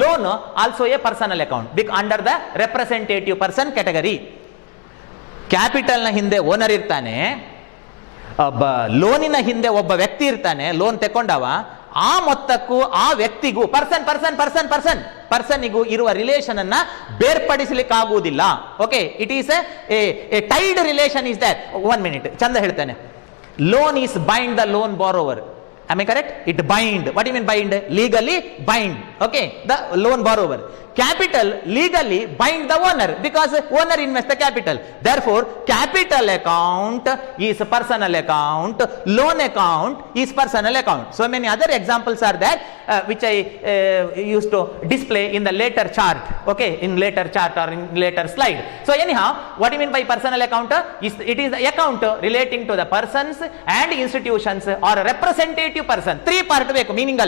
loan also a personal account big under the representative person category. Capital ನ ಹಿಂದೆ ಓನರ್ ಇರ್ತಾನೆ, ಲೋನಿನ ಹಿಂದೆ ಒಬ್ಬ ವ್ಯಕ್ತಿ ಇರ್ತಾನೆ, ಲೋನ್ ತಕೊಂಡವ, ಆ ಮೊತ್ತಕ್ಕೂ ಆ ವ್ಯಕ್ತಿಗೂ ಪರ್ಸನ್ನಿಗೂ ಇರುವ ರಿಲೇಷನ್ ಅನ್ನ ಬೇರ್ಪಡಿಸಲಿಕ್ಕಾಗುವುದಿಲ್ಲ. Okay, it is a tied relation is that. 1 minute, ಚಂದ ಹೇಳ್ತಾನೆ. Loan is bind the loan borrower. Am I correct? It bind. What do you mean bind? Legally bind. Okay, the loan borrower. Capital legally bind the owner because owner invests the capital. Therefore, capital account is personal account. Loan account is personal account. So many other examples are there which I used to display in the later chart. Okay, in later chart or in later slide. So anyhow, what do you mean by personal account? It is the account relating to the persons and institutions or representative person. 3 part ಬೇಕು meaning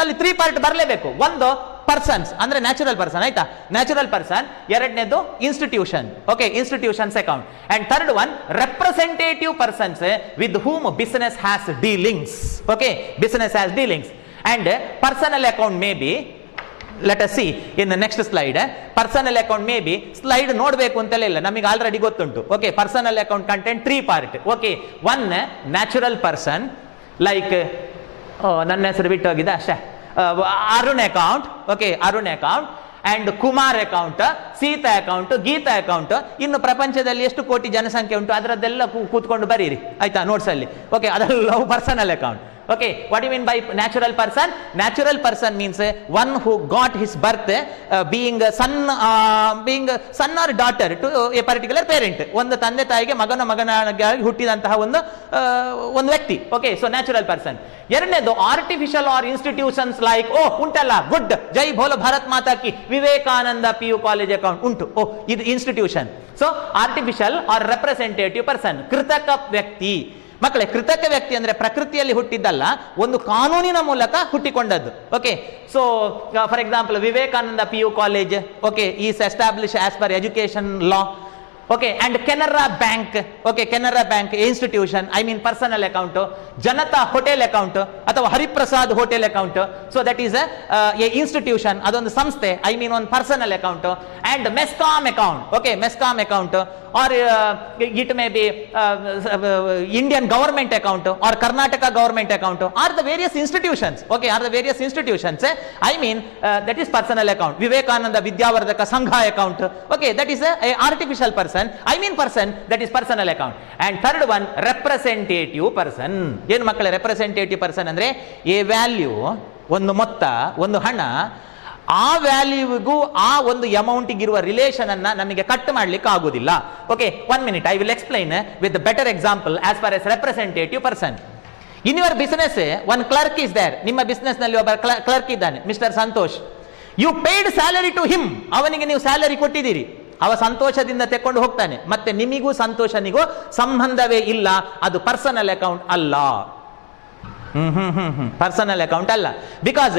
ಅಲ್ಲಿ 3 part ಬರಲೇಬೇಕು. ಒಂದು persons ಅಂದ್ರೆ natural person, ಆಯ್ತಾ, natural person. ಎರಡನೇದು institution, okay, institutions account. And third one representative persons with whom business has dealings. Okay, business has dealings. And personal account may be, let us see in the next slide. Personal account may be, slide ನೋಡಬೇಕು ಅಂತಲೇ ಇಲ್ಲ, ನಮಗೆ already ಗೊತ್ತುಂಟು. Okay, personal account content 3 part. Okay, 1 natural person like, ನನ್ನ ಹೆಸರು ಬಿಟ್ಟು ಹೋಗಿದೆ ಅಷ್ಟೇ, Arun account. Okay, Arun account. And Kumar account, Sita account, Geeta account. ಇನ್ನು ಪ್ರಪಂಚದಲ್ಲಿ ಎಷ್ಟು ಕೋಟಿ ಜನಸಂಖ್ಯೆ ಉಂಟು ಅದರದ್ದೆಲ್ಲ ಕೂತ್ಕೊಂಡು ಬರೀರಿ, ಆಯ್ತಾ, ನೋಟ್ಸ್ ಅಲ್ಲಿ. ಓಕೆ, ಅದೆಲ್ಲ personal account. Okay, what do you mean by natural person? Natural person means one who got his birth being son or daughter to a particular parent. ಒಂದು ತಂದೆ ತಾಯಿಗೆ ಮಗನಾಗಿ ಹುಟ್ಟಿದಂತಹ ಒಂದು ವ್ಯಕ್ತಿ. Okay, so natural person. ಎರಡನೇದು artificial or institutions like, ಉಂಟಲ್ಲ, good, ಜೈ ಭೋಲೋ ಭಾರತ್ ಮಾತಾ ಕಿ, ವಿವೇಕಾನಂದ PU ಕಾಲೇಜ್ ಅಕೌಂಟ್ ಉಂಟು. ಇದು institution. So artificial or representative person, ಕೃತಕ ವ್ಯಕ್ತಿ. ಮಕ್ಕಳೇ, ಕೃತಕ ವ್ಯಕ್ತಿ ಅಂದ್ರೆ ಪ್ರಕೃತಿಯಲ್ಲಿ ಹುಟ್ಟಿದ್ದಲ್ಲ, ಒಂದು ಕಾನೂನಿನ ಮೂಲಕ ಹುಟ್ಟಿಕೊಂಡದ್ದು. Okay, so for example Vivekananda PU college, okay, is establish as per education law. Okay, and Canara bank. Okay, Canara bank institution, I mean personal account. Janata hotel account ಅಥವಾ Hariprasad hotel account, so that is a institution, ಅದೊಂದು ಸಂಸ್ಥೆ, I mean ಒಂದು personal account. And MESCOM account. Okay, MESCOM account or it may be Indian government account or Karnataka government account or the various institutions. Okay, are the various institutions. I mean that is personal account. Vivekananda Vidyavardhaka Sangha account. Okay, that is a artificial person. I mean person, that is personal account. And third one, representative person. ಏನು ಮಕ್ಕಳೇ representative person ಅಂದ್ರೆ a value, ಒಂದು ಮೊತ್ತ, ಒಂದು ಹಣ, ಆ ವ್ಯಾಲ್ಯೂಗೂ ಆ ಒಂದು ಅಮೌಂಟಿಗೆ ಇರುವ ರಿಲೇಷನ್ ಅನ್ನ ನಮಗೆ ಕಟ್ ಮಾಡ್ಲಿಕ್ಕೆ ಆಗುದಿಲ್ಲ. Okay, 1 minute, I will explain with better example as far as representative person. In your business one clerk is there. ನಿಮ್ಮ ಬಿಸಿನೆಸ್ ನಲ್ಲಿ ಒಬ್ಬ ಕ್ಲರ್ಕ್ ಇದ್ದಾನೆ, mister Santosh. You paid salary to him. ಅವನಿಗೆ ನೀವು ಸ್ಯಾಲರಿ ಕೊಟ್ಟಿದ್ದೀರಿ, ಅವ ಸಂತೋಷದಿಂದ ತೆಕ್ಕೊಂಡು ಹೋಗ್ತಾನೆ. ಮತ್ತೆ ನಿಮಿಗೂ ಸಂತೋಷನಿಗೂ ಸಂಬಂಧವೇ ಇಲ್ಲ, ಅದು ಪರ್ಸನಲ್ ಅಕೌಂಟ್ ಅಲ್ಲ. ಪರ್ಸನಲ್ ಅಕೌಂಟ್ ಅಲ್ಲ. Because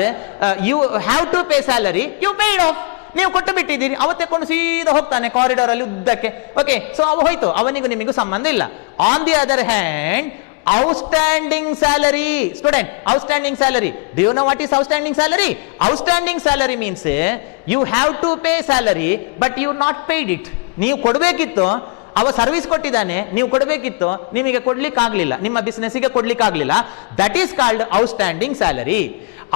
you have to pay salary, you paid off. ನೀವು ಕೊಟ್ಟು ಬಿಟ್ಟಿದ್ದೀರಿ, ಅವತ್ತೆಕೊಂಡು ಸೀದಾ ಹೋಗ್ತಾನೆ ಕಾರಿಡಾರ್ ಅಲ್ಲಿ ಉದ್ದಕ್ಕೆ. ಓಕೆ, ಸೊ ಅವು ಹೋಯ್ತು, ಅವನಿಗೂ ನಿಮಗೂ ಸಂಬಂಧ ಇಲ್ಲ. On the other hand, outstanding salary. Student, outstanding salary, do you know what is outstanding salary? Outstanding salary means you have to pay salary but you not paid it. ನೀವು ಕೊಡಬೇಕಿತ್ತು, ಅವ service ಕೊಟ್ಟಿದ್ದಾನೆ, ನೀವು ಕೊಡಬೇಕಿತ್ತು, ನಿಮಗೆ ಕೊಡ್ಲಿಕ್ಕಾಗಲಿಲ್ಲ, ನಿಮ್ಮ ಬಿಸ್ನೆಸ್ಸಿಗೆ ಕೊಡ್ಲಿಕ್ಕಾಗಲಿಲ್ಲ. That is called outstanding salary.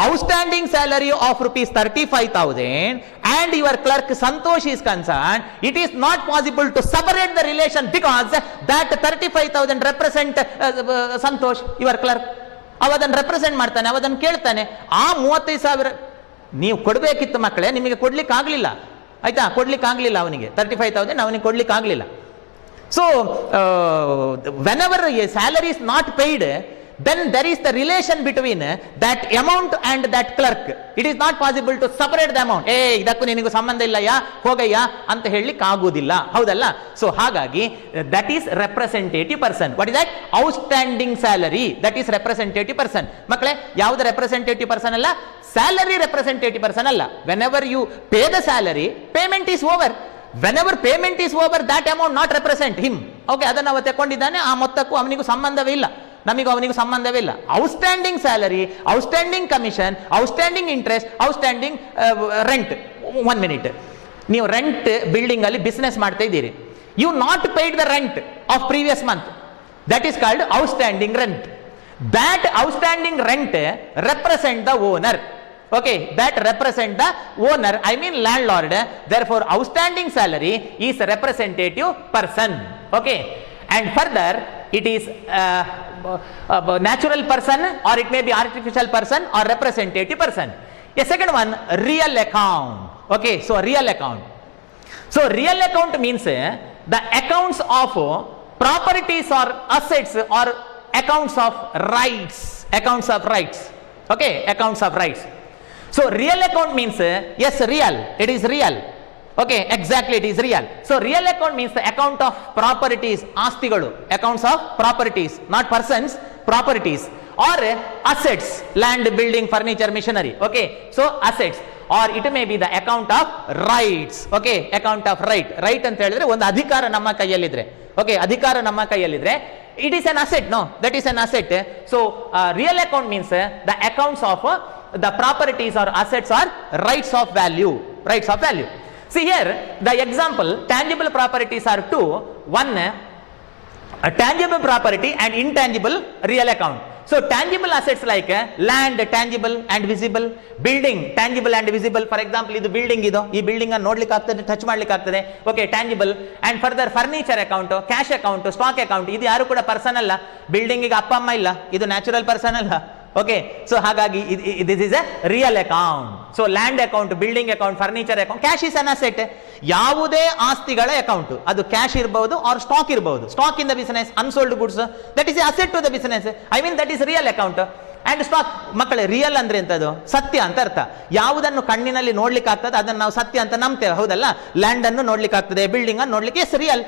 Outstanding salary of rupees 35,000 and your clerk Santosh is concerned, it is not possible to separate the relation because that 35,000 represent Santosh, your clerk. ಅವದನ್ನು ರೆಪ್ರೆಸೆಂಟ್ ಮಾಡ್ತಾನೆ, ಅವದನ್ನು ಕೇಳ್ತಾನೆ. ಆ 35,000 ನೀವು ಕೊಡಬೇಕಿತ್ತು ಮಕ್ಕಳೇ, ನಿಮಗೆ ಕೊಡ್ಲಿಕ್ಕೆ ಆಗಲಿಲ್ಲ, ಆಯ್ತಾ, ಕೊಡ್ಲಿಕ್ಕೆ ಆಗಲಿಲ್ಲ ಅವನಿಗೆ. 35,000 ಅವನಿಗೆ ಕೊಡ್ಲಿಕ್ಕೆ ಆಗಲಿಲ್ಲ. So whenever A salary is not paid, then there is the relation between that amount and that clerk. It is not possible to separate the amount. ಇದಕ್ಕೂ ನಿನಗೂ ಸಂಬಂಧ ಇಲ್ಲಯ್ಯ, ಹೋಗಯ್ಯ ಅಂತ ಹೇಳಲಿಕ್ಕೆ ಆಗುವುದಿಲ್ಲ, ಹೌದಲ್ಲ? ಸೊ ಹಾಗಾಗಿ that is representative person. What is that? Outstanding salary, that is representative person. ಮಕ್ಕಳೇ, ಯಾವುದು representative person ಅಲ್ಲ? Salary representative person ಅಲ್ಲ. Whenever you pay the salary, payment is over. Whenever payment is over, that amount not represent him. Okay, ಅದನ್ನು ಅವ ತಗೊಂಡಿದ್ದಾನೆ, ಆ ಮೊತ್ತಕ್ಕೂ ಅವನಿಗೂ ಸಂಬಂಧವೇ ಇಲ್ಲ, ನಮಗೂ ಅವನಿಗೂ ಸಂಬಂಧವೇ ಇಲ್ಲ. Outstanding salary, outstanding commission, outstanding interest, outstanding rent. 1 minute, ನೀವು ರೆಂಟ್ ಬಿಲ್ಡಿಂಗ್ ಅಲ್ಲಿ ಬಿಸ್ನೆಸ್ ಮಾಡ್ತಾ ಇದ್ದೀರಿ, you not paid the rent of previous month, that is called outstanding rent. That outstanding rent represent the owner. Okay, that represent the owner, I mean landlord. Therefore outstanding salary is a representative person. Okay, and further it is natural person, or it may be artificial person or representative person. A second one, real account. Okay, so real account. So real account means the accounts of properties or assets or accounts of rights. Okay, accounts of rights. So real account means yes, real, it is real. Okay, exactly, it is real. So real account means the account of properties, ಆಸ್ತಿಗಳು, accounts of properties, not persons, properties, or assets, land, building, furniture, machinery. Okay, so assets, or it may be the account of rights. Okay, account of right ಅಂತ ಹೇಳಿದ್ರೆ ಒಂದು ಅಧಿಕಾರ ನಮ್ಮ ಕೈಯಲ್ಲಿದ್ರೆ, okay, ಅಧಿಕಾರ ನಮ್ಮ ಕೈಯಲ್ಲಿದ್ರೆ it is an asset. No, that is an asset. So real account means the accounts of the properties or assets or rights of value. See here the example, tangible properties are two. One, a tangible property and intangible real account. So tangible assets like land, tangible and visible, building, tangible and visible. For example, ಇದು building, ಇದು ಈ building ಅನ್ನು ನೋಡ್ಲಿಕ್ಕೆ ಆಗ್ತದೆ, touch ಮಾಡ್ಲಿಕ್ಕೆ ಆಗ್ತದೆ. Okay, tangible. And further furniture account, cash account, stock account, ಇದು ಯಾರು ಕೂಡ ಪರ್ಸನ್ ಅಲ್ಲ. ಬಿಲ್ಡಿಂಗಿಗೆ ಅಪ್ಪ ಅಮ್ಮ ಇಲ್ಲ, ಇದು ನ್ಯಾಚುರಲ್ ಪರ್ಸನ್ ಅಲ್ಲ. ಓಕೆ, ಸೊ ಹಾಗಾಗಿ this is a real account. So land account, building account, furniture account, cash is an asset. ಯಾವುದೇ ಆಸ್ತಿಗಳ ಅಕೌಂಟ್, ಅದು ಕ್ಯಾಶ್ ಇರಬಹುದು ಆರ್ ಸ್ಟಾಕ್ ಇರಬಹುದು. Stock in the business, unsold goods, that is asset to the business, I mean that is real account. And stock, ಮಕ್ಕಳೇ, real ಅಂದ್ರೆ ಎಂತದು? ಸತ್ಯ ಅಂತ ಅರ್ಥ. ಯಾವುದನ್ನು ಕಣ್ಣಿನಲ್ಲಿ ನೋಡ್ಲಿಕ್ಕೆ ಆಗ್ತದೆ ಅದನ್ನು ನಾವು ಸತ್ಯ ಅಂತ ನಂಬ್ತೇವೆ, ಹೌದಲ್ಲ? ಲ್ಯಾಂಡ್ ಅನ್ನು ನೋಡ್ಲಿಕ್ಕೆ ಆಗ್ತದೆ, ಬಿಲ್ಡಿಂಗ್ ಅನ್ನು ನೋಡ್ಲಿಕ್ಕೆ, yes real,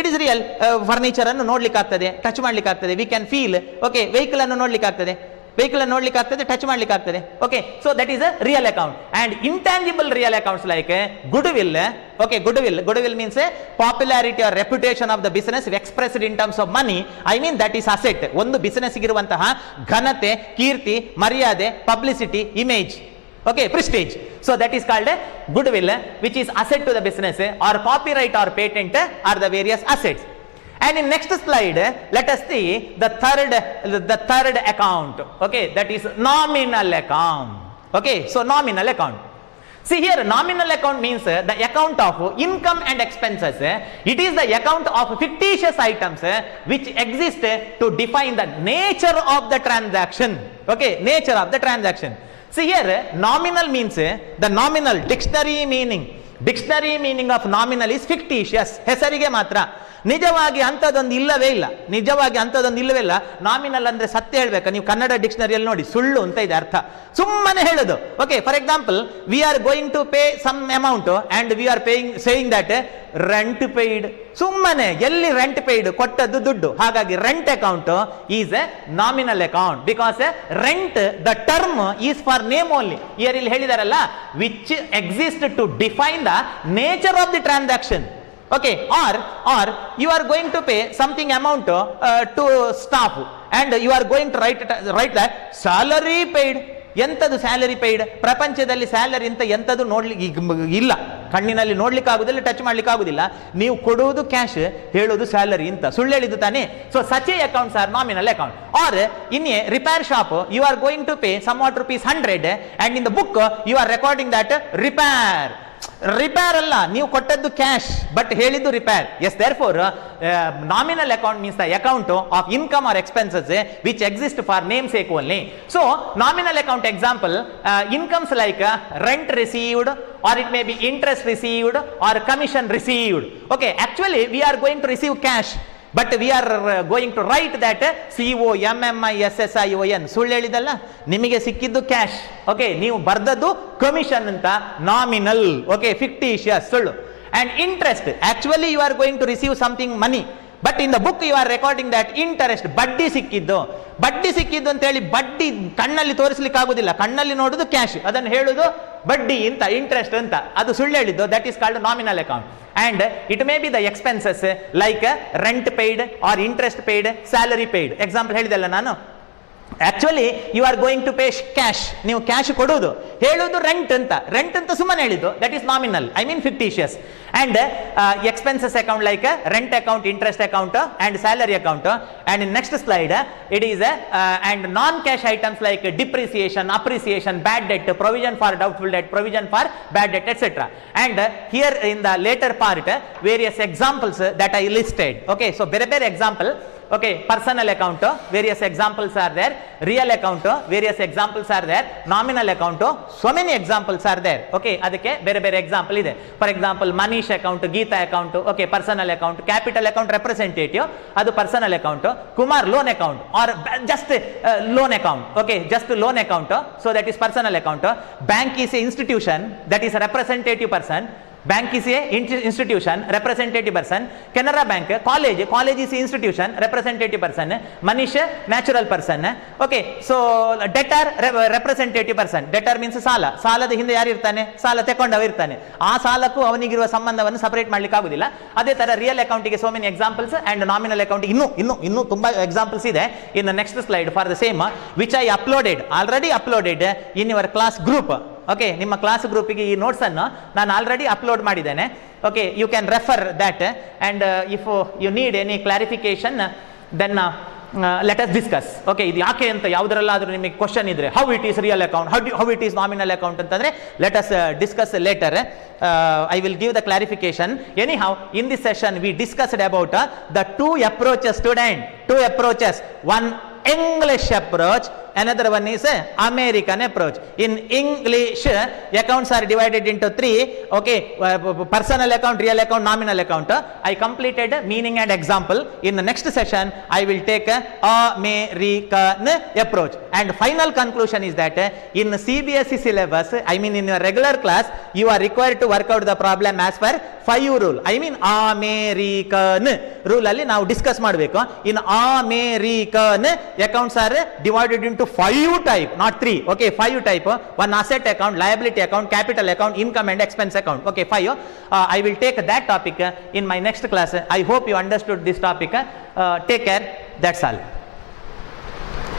it is real. Furniture ಅನ್ನು ನೋಡ್ಲಿಕ್ಕೆ ಆಗ್ತದೆ, ಟಚ್ ಮಾಡ್ಲಿಕ್ಕೆ ಆಗ್ತದೆ, we can feel. Okay, vehicle ಅನ್ನು ನೋಡ್ಲಿಕ್ಕೆ ಆಗ್ತದೆ, ವೆಹಿಕಲ್ ಅನ್ನು ನೋಡ್ಲಿಕ್ಕೆ ಆಗ್ತದೆ, ಟಚ್ ಮಾಡ್ಲಿಕ್ಕೆ ಆಗ್ತದೆ. Okay, so that is a real account. And intangible real accounts like goodwill. Okay, goodwill means popularity or reputation of the business expressed in terms of money, I mean that is asset. ಒಂದು business ಇರುವಂತಹ ಘನತೆ, ಕೀರ್ತಿ, ಮರ್ಯಾದೆ, publicity, image, okay, prestige. So that is called goodwill, which is asset to the business, or copyright or patent are the various assets. And in next slide let us see the third account. Okay, that is nominal account. Okay, so nominal account. See here, nominal account means the account of income and expenses. It is the account of fictitious items which exist to define the nature of the transaction. Okay, nature of the transaction. See here, nominal means the nominal dictionary meaning of nominal is fictitious. ಹೆಸರಿಗೆ ಮಾತ್ರ, ನಿಜವಾಗಿ ಅಂಥದ್ದೊಂದು ಇಲ್ಲವೇ ಇಲ್ಲ. Nominal ಅಂದ್ರೆ ಸತ್ಯ ಹೇಳ್ಬೇಕು. ನೀವು ಕನ್ನಡ ಡಿಕ್ಷನರಿಯಲ್ಲಿ ನೋಡಿ, ಸುಳ್ಳು ಅಂತ ಇದೆ ಅರ್ಥ, ಸುಮ್ಮನೆ ಹೇಳೋದು. Okay, for example, we are going to pay some amount and we are saying that rent paid. ಸುಮ್ಮನೆ, ಎಲ್ಲಿ ರೆಂಟ್ ಪೇಯ್ಡ್, ಕೊಟ್ಟದ್ದು ದುಡ್ಡು. ಹಾಗಾಗಿ rent account is a nominal account, because rent the term is for name only. ಇಲ್ಲಿ ಹೇಳಿದಾರಲ್ಲ, which exist to define the nature of the transaction. Okay, or you are going to pay something amount to staff and you are going to write that salary paid. ಎಂಥದ್ದು salary paid? ಪ್ರಪಂಚದಲ್ಲಿ salary ಅಂತ ಎಂಥದ್ದು ನೋಡ್ಲಿಕ್ಕೆ ಇಲ್ಲ, ಕಣ್ಣಿನಲ್ಲಿ ನೋಡ್ಲಿಕ್ಕೆ ಆಗುದಿಲ್ಲ, touch ಮಾಡ್ಲಿಕ್ಕೆ ಆಗುದಿಲ್ಲ. ನೀವು ಕೊಡುವುದು ಕ್ಯಾಶ್, ಹೇಳೋದು ಸ್ಯಾಲರಿ ಅಂತ, ಸುಳ್ಳು ಹೇಳಿದ್ದು ತಾನೆ. So such a accounts are nominal account. Or in a repair shop you are going to pay some what ₹100 and in the book you are recording that repair ಅಲ್ಲ, ನೀವು ಕೊಟ್ಟದ್ದು ಕ್ಯಾಶ್ ಬಟ್ ಹೇಳಿದ್ದು repair. Yes, therefore nominal account means the account of income or expenses which exist for name sake only. So nominal account example, incomes like rent received, or it may be interest received or commission received. Okay, actually we are going to receive cash, but we are going to write that COMMISSION. ಸುಳ್ಳು ಹೇಳಿದಲ್ಲ, ನಿಮಗೆ ಸಿಕ್ಕಿದ್ದು cash. Okay, ನೀವು ಬರ್ದದ್ದು commission ಅಂತ, nominal. Okay, fictitious, ಸುಳ್ಳು. And interest, actually you are going to receive something money, but in the book you are recording that interest, ಬಡ್ಡಿ ಸಿಕ್ಕಿದ್ದು ಅಂತ ಹೇಳಿ ಬಡ್ಡಿ ಕಣ್ಣಲ್ಲಿ ತೋರಿಸ್ಲಿಕ್ಕೆ ಆಗುದಿಲ್ಲ. ಕಣ್ಣಲ್ಲಿ ನೋಡುದು ಕ್ಯಾಶ್, ಅದನ್ನು ಹೇಳುದು ಬಡ್ಡಿ ಅಂತ, ಇಂಟ್ರೆಸ್ಟ್ ಅಂತ. ಅದು ಸುಳ್ಳು ಹೇಳಿದ್ದು. That is called nominal account. And it may be the expenses like rent paid or interest paid, salary paid. Example ಹೇಳಿದಲ್ಲ ನಾನು. Actually you are going to pay cash, ನೀವು ಕ್ಯಾಶ್ ಕೊಡುವುದು, ಹೇಳುವುದು ರೆಂಟ್ ಅಂತ ಸುಮ್ಮನೆ ಹೇಳಿದ್ದು. That is nominal, I mean fictitious. And expenses account like rent account, interest account and salary account. And in next slide it is and non cash items like depreciation, appreciation, bad debt, provision for doubtful debt, provision for bad debt, etcetera. And here in the later part various examples that I listed. Okay, so ಬೇರೆ example. Okay, personal account, various examples are there. Real account, various examples are there. Nominal account, so many examples are there. Okay, ಅದಕ್ಕೆ ಬೇರೆ example ಇದೆ. For example, Manish account, Geeta account, okay, personal account. Capital account representative, ಅದು personal account. Kumar loan account or just loan account. Okay, just loan account, so that is personal account. Bank is a institution, that is a representative person. Bank is a institution, representative person. Canara Bank, college is a institution, representative person. Manish, natural person. Okay, so debtor, representative person. Debtor means ಸಾಲದ ಹಿಂದೆ ಯಾರು ಇರ್ತಾನೆ? ಸಾಲ ತಗೊಂಡವ ಇರ್ತಾನೆ. ಆ ಸಾಲಕ್ಕೂ ಅವನಿಗಿರುವ ಸಂಬಂಧವನ್ನು separate ಮಾಡ್ಲಿಕ್ಕೆ ಆಗುದಿಲ್ಲ. ಅದೇ ತರ ರಿಯಲ್ ಅಕೌಂಟಿಗೆ so many examples and nominal account ಇನ್ನೂ ತುಂಬಾ ಎಕ್ಸಾಂಪಲ್ಸ್ ಇದೆ. In the next slide for the same which I already uploaded in your class group. Okay, ನಿಮ್ಮ ಕ್ಲಾಸ್ ಗ್ರೂಪಿಗೆ ಈ ನೋಟ್ಸ್ ಅನ್ನು ನಾನು ಆಲ್ರೆಡಿ ಅಪ್ಲೋಡ್ ಮಾಡಿದ್ದೇನೆ. Okay, you can refer that and if you need any clarification then let us discuss. Okay, ಇದು ಯಾಕೆ ಅಂತ ಯಾವುದರಲ್ಲಾದರೂ ನಿಮಗೆ ಕ್ವಶನ್ ಇದ್ರೆ, how it is real account, how it is nominal account ಅಂತಂದ್ರೆ let us discuss later. I will give the clarification. Anyhow, in this session we discussed about the two approaches, student. Two approaches. One English approach, another one is American approach. In English, accounts are divided into three. Okay, personal account, real account, nominal account. I completed meaning and example. In the next session, I will take American approach. And final conclusion is that in CBSE syllabus, I mean in your regular class, you are required to work out the problem as per 5 rule. I mean American rule ಅಲ್ಲಿ ನಾವು discuss ಮಾಡಬೇಕು. In American, accounts are divided into 5 type, not 3. Okay, 5 type. One asset account, liability account, capital account, income and expense account. Okay, 5. I will take that topic in my next class. I hope you understood this topic. Take care. That's all.